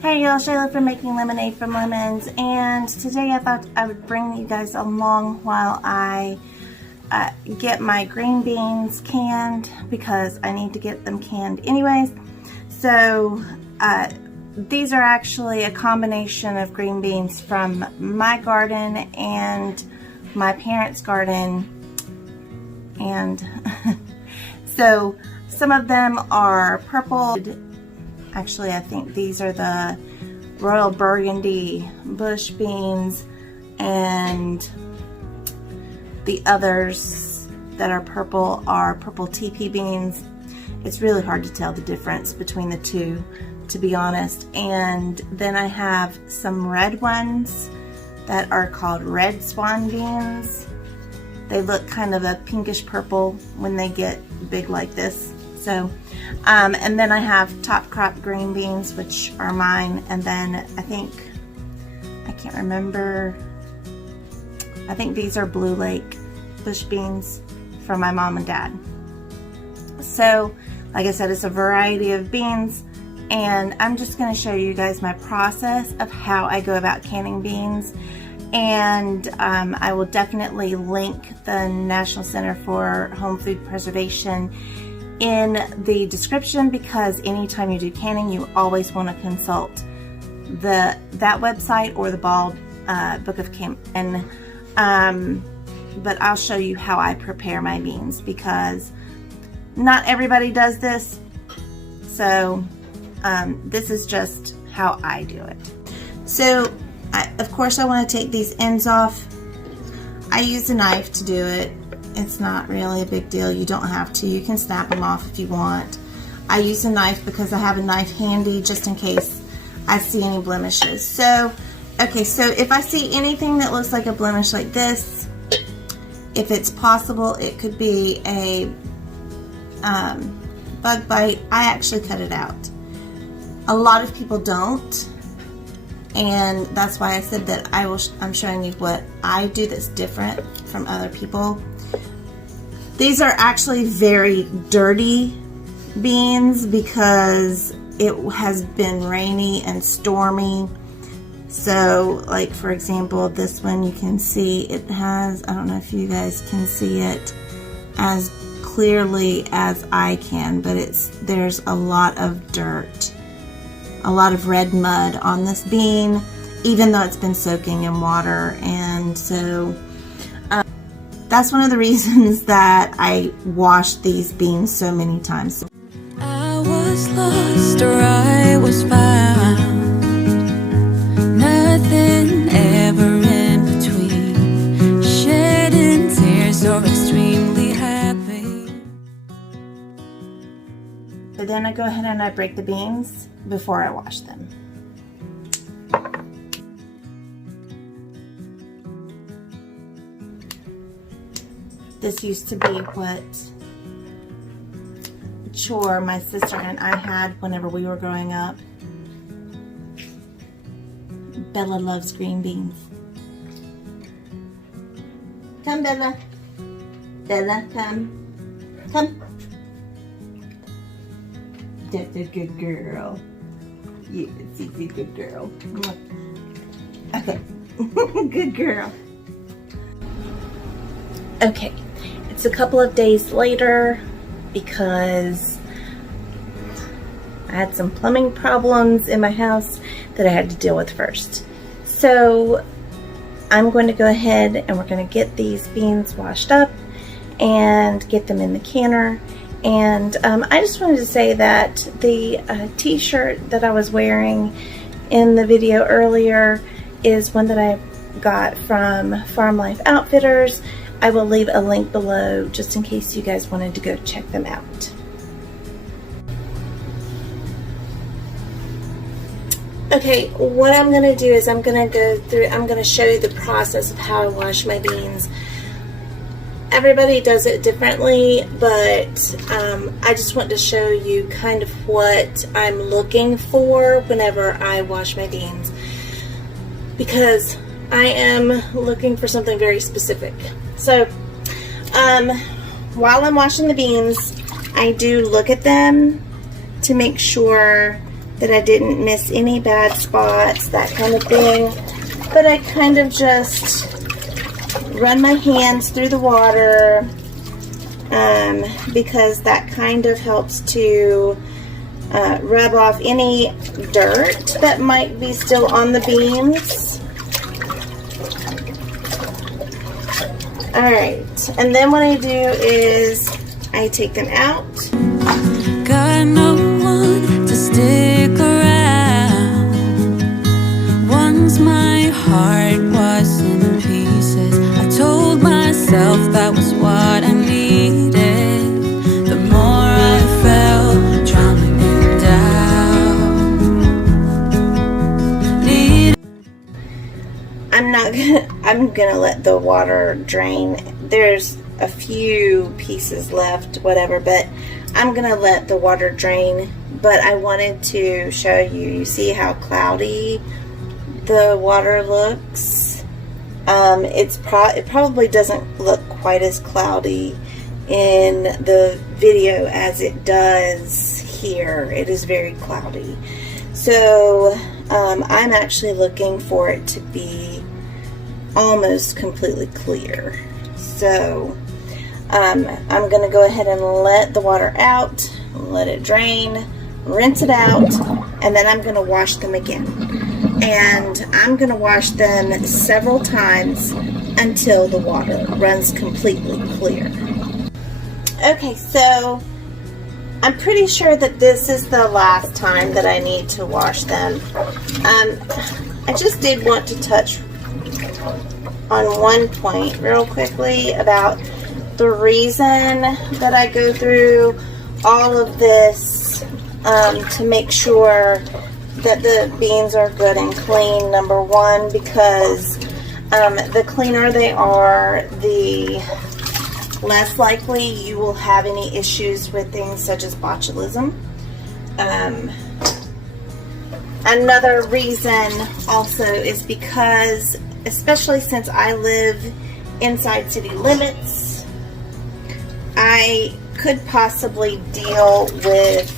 Hey y'all, Shayla from Making Lemonade from Lemons, and today I thought I would bring you guys along while I get my green beans canned, because I need to get them canned anyways. So these are actually a combination of green beans from my garden and my parents' garden, and so some of them are purple. Actually, I think these are the Royal Burgundy bush beans, and the others that are purple TP beans. It's really hard to tell the difference between the two, to be honest. And then I have some red ones that are called red swan beans. They look kind of a pinkish purple when they get big like this. So, and then I have top crop green beans, which are mine, and then I can't remember, I think these are Blue Lake bush beans from my mom and dad. So, like I said, it's a variety of beans, and I'm just going to show you guys my process of how I go about canning beans. And I will definitely link the National Center for Home Food Preservation in the description, because anytime you do canning, you always want to consult that website or the Bald Book of Canning. But I'll show you how I prepare my beans, because not everybody does this. So this is just how I do it. So of course I want to take these ends off. I use a knife to do it. It's not really a big deal. You don't have to. You can snap them off if you want. I use a knife because I have a knife handy just in case I see any blemishes. So, okay, so if I see anything that looks like a blemish like this, if it's possible, it could be a bug bite, I actually cut it out. A lot of people don't, and that's why I said that I'm showing you what I do that's different from other people. These are actually very dirty beans because it has been rainy and stormy. So, like for example, this one, you can see it has, I don't know if you guys can see it as clearly as I can, but there's a lot of dirt, a lot of red mud on this bean, even though it's been soaking in water. And so that's one of the reasons that I wash these beans so many times. I was lost or I was found, nothing ever in between, shedding tears or extremely happy. So then I go ahead and I break the beans before I wash them. This used to be what chore my sister and I had whenever we were growing up. Bella loves green beans. Come, Bella. Bella, come. Come. That's a good girl. Yes, she's a good girl. Okay. Good girl. Okay. It's a couple of days later because I had some plumbing problems in my house that I had to deal with first. So I'm going to go ahead and we're going to get these beans washed up and get them in the canner. And I just wanted to say that the t-shirt that I was wearing in the video earlier is one that I got from Farm Life Outfitters. I will leave a link below just in case you guys wanted to go check them out. Okay, what I'm going to do is I'm going to show you the process of how I wash my beans. Everybody does it differently, but I just want to show you kind of what I'm looking for whenever I wash my beans, because I am looking for something very specific. So while I'm washing the beans, I do look at them to make sure that I didn't miss any bad spots, that kind of thing. But I kind of just run my hands through the water because that kind of helps to rub off any dirt that might be still on the beans. Alright, and then what I do is I take them out. Got no one to stick around. Once my heart was in pieces, I told myself that was what I needed. The more I felt drowning in doubt. I'm gonna let the water drain. There's a few pieces left, whatever, but I'm gonna let the water drain. But I wanted to show you, you see how cloudy the water looks? It probably doesn't look quite as cloudy in the video as it does here. It is very cloudy. So I'm actually looking for it to be almost completely clear. So I'm going to go ahead and let the water out, let it drain, rinse it out, and then I'm going to wash them again. And I'm going to wash them several times until the water runs completely clear. Okay, so I'm pretty sure that this is the last time that I need to wash them. I just did want to touch on one point real quickly about the reason that I go through all of this to make sure that the beans are good and clean. Number one, because the cleaner they are, the less likely you will have any issues with things such as botulism. Another reason also is because, especially since I live inside city limits, I could possibly deal with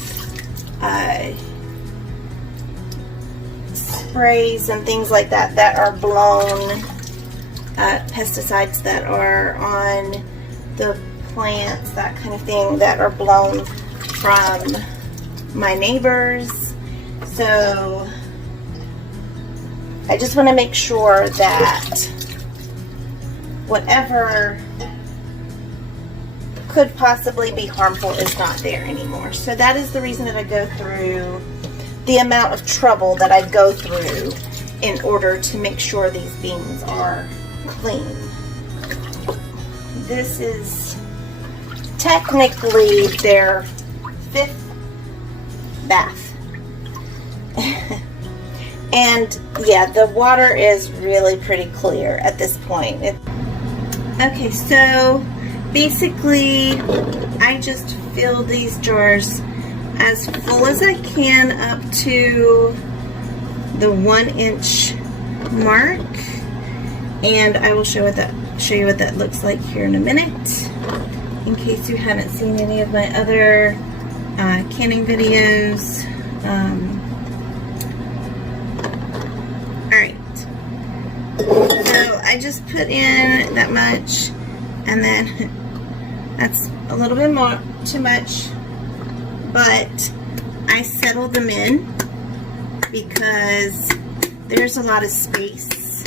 sprays and things like that that are blown, pesticides that are on the plants, that kind of thing, that are blown from my neighbors. So I just want to make sure that whatever could possibly be harmful is not there anymore. So that is the reason that I go through the amount of trouble that I go through in order to make sure these beans are clean. This is technically their 5th bath. And yeah, the water is really pretty clear at this point. Okay, so basically I just fill these jars as full as I can up to the 1-inch mark, and I will show you what that looks like here in a minute, in case you haven't seen any of my other canning videos. Alright, so I just put in that much, and then that's a little bit more too much, but I settle them in because there's a lot of space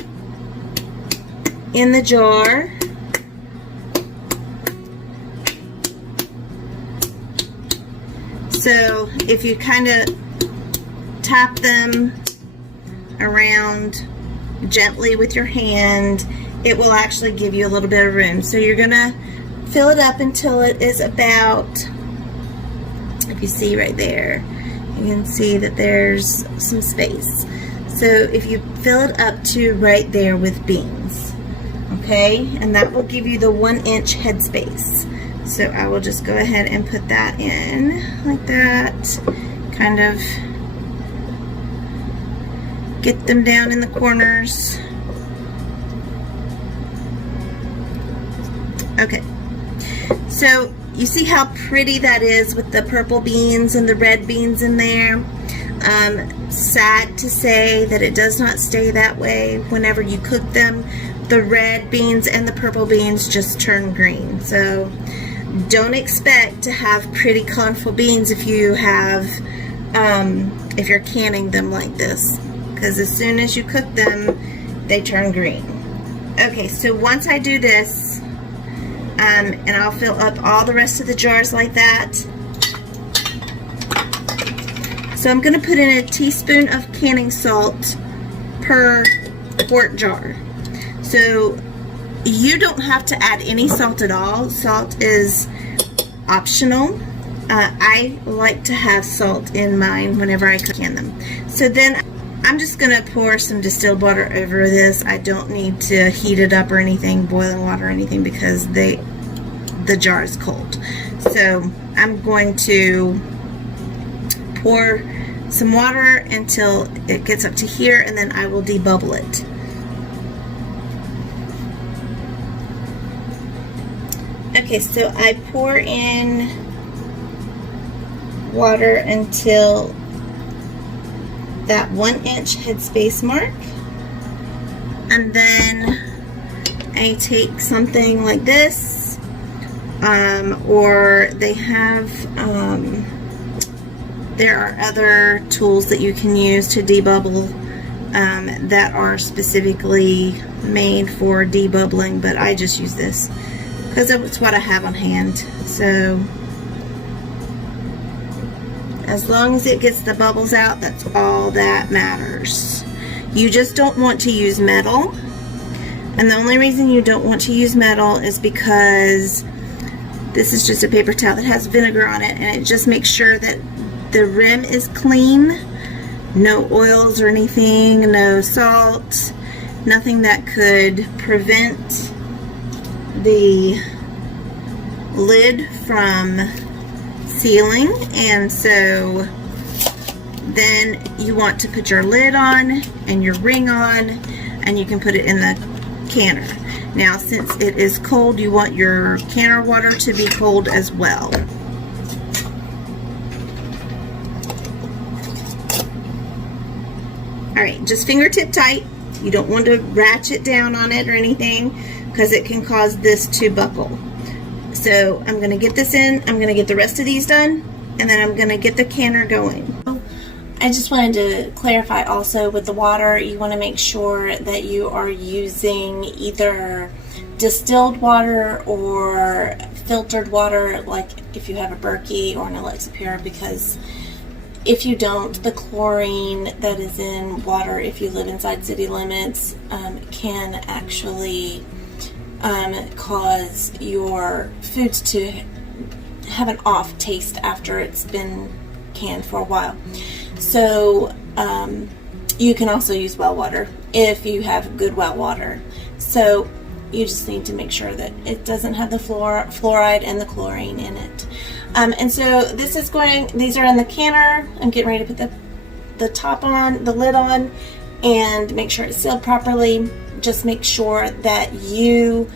in the jar. So if you kind of tap them around gently with your hand, it will actually give you a little bit of room. So you're gonna fill it up until it is about, if you see right there, you can see that there's some space. So if you fill it up to right there with beans, okay, and that will give you the 1-inch head space. So I will just go ahead and put that in like that, kind of get them down in the corners. Okay, so you see how pretty that is with the purple beans and the red beans in there? Sad to say that it does not stay that way. Whenever you cook them, the red beans and the purple beans just turn green. So don't expect to have pretty colorful beans if you have if you're canning them like this, because as soon as you cook them they turn green. Okay, so once I do this, and I'll fill up all the rest of the jars like that. So I'm going to put in a teaspoon of canning salt per quart jar. So you don't have to add any salt at all. Salt is optional. I like to have salt in mine whenever I can them. So then I'm just going to pour some distilled water over this. I don't need to heat it up or anything, boiling water or anything, because the jar is cold. So I'm going to pour some water until it gets up to here, and then I will debubble it. Okay, so I pour in water until that 1 inch headspace mark, and then I take something like this, or they have there are other tools that you can use to debubble that are specifically made for debubbling, but I just use this because it's what I have on hand. So as long as it gets the bubbles out, that's all that matters. You just don't want to use metal, and the only reason you don't want to use metal is because this is just a paper towel that has vinegar on it, and it just makes sure that the rim is clean, no oils or anything, no salt, nothing that could prevent the lid from sealing. And so then you want to put your lid on and your ring on, and you can put it in the canner. Now, since it is cold, you want your canner water to be cold as well. Alright, just fingertip tight. You don't want to ratchet down on it or anything, because it can cause this to buckle. So I'm going to get this in, I'm going to get the rest of these done, and then I'm going to get the canner going. I just wanted to clarify also with the water, you want to make sure that you are using either distilled water or filtered water, like if you have a Berkey or an Alexa Pure, because if you don't, the chlorine that is in water, if you live inside city limits, can actually cause your foods to have an off taste after it's been canned for a while. So you can also use well water if you have good well water. So you just need to make sure that it doesn't have the fluoride and the chlorine in it. And so this is these are in the canner. I'm getting ready to put the top on, the lid on, and make sure it's sealed properly. Just make sure that you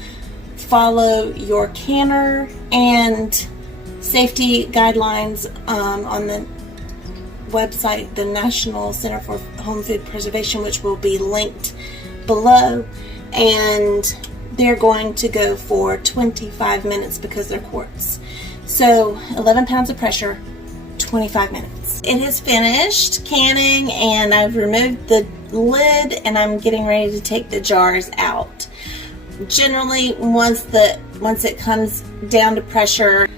follow your canner and safety guidelines on the website, the National Center for Home Food Preservation, which will be linked below. And they're going to go for 25 minutes because they're quarts. So 11 pounds of pressure, 25 minutes. It is finished canning, and I've removed the lid, and I'm getting ready to take the jars out. Generally, once it comes down to pressure,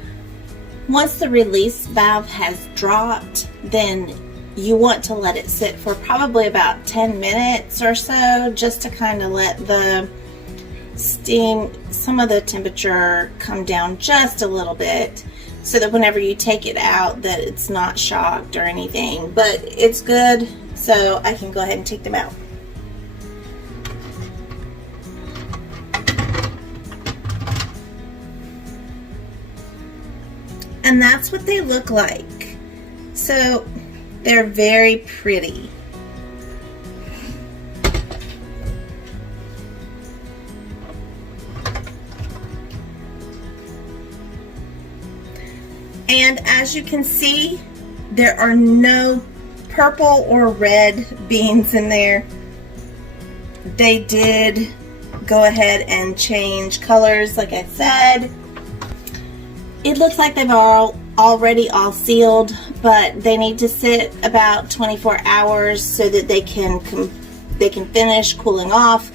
once the release valve has dropped, then you want to let it sit for probably about 10 minutes or so, just to kind of let the steam, some of the temperature come down just a little bit, so that whenever you take it out that it's not shocked or anything. But it's good, so I can go ahead and take them out. And that's what they look like. So they're very pretty. And as you can see, there are no purple or red beans in there. They did go ahead and change colors, like I said. It looks like they've already all sealed, but they need to sit about 24 hours so that they can finish cooling off,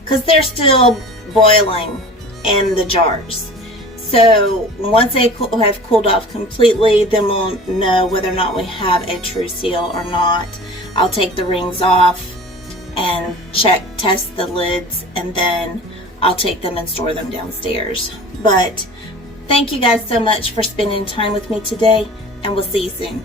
because they're still boiling in the jars. So once they have cooled off completely, then we'll know whether or not we have a true seal or not. I'll take the rings off and test the lids, and then I'll take them and store them downstairs. But thank you guys so much for spending time with me today, and we'll see you soon.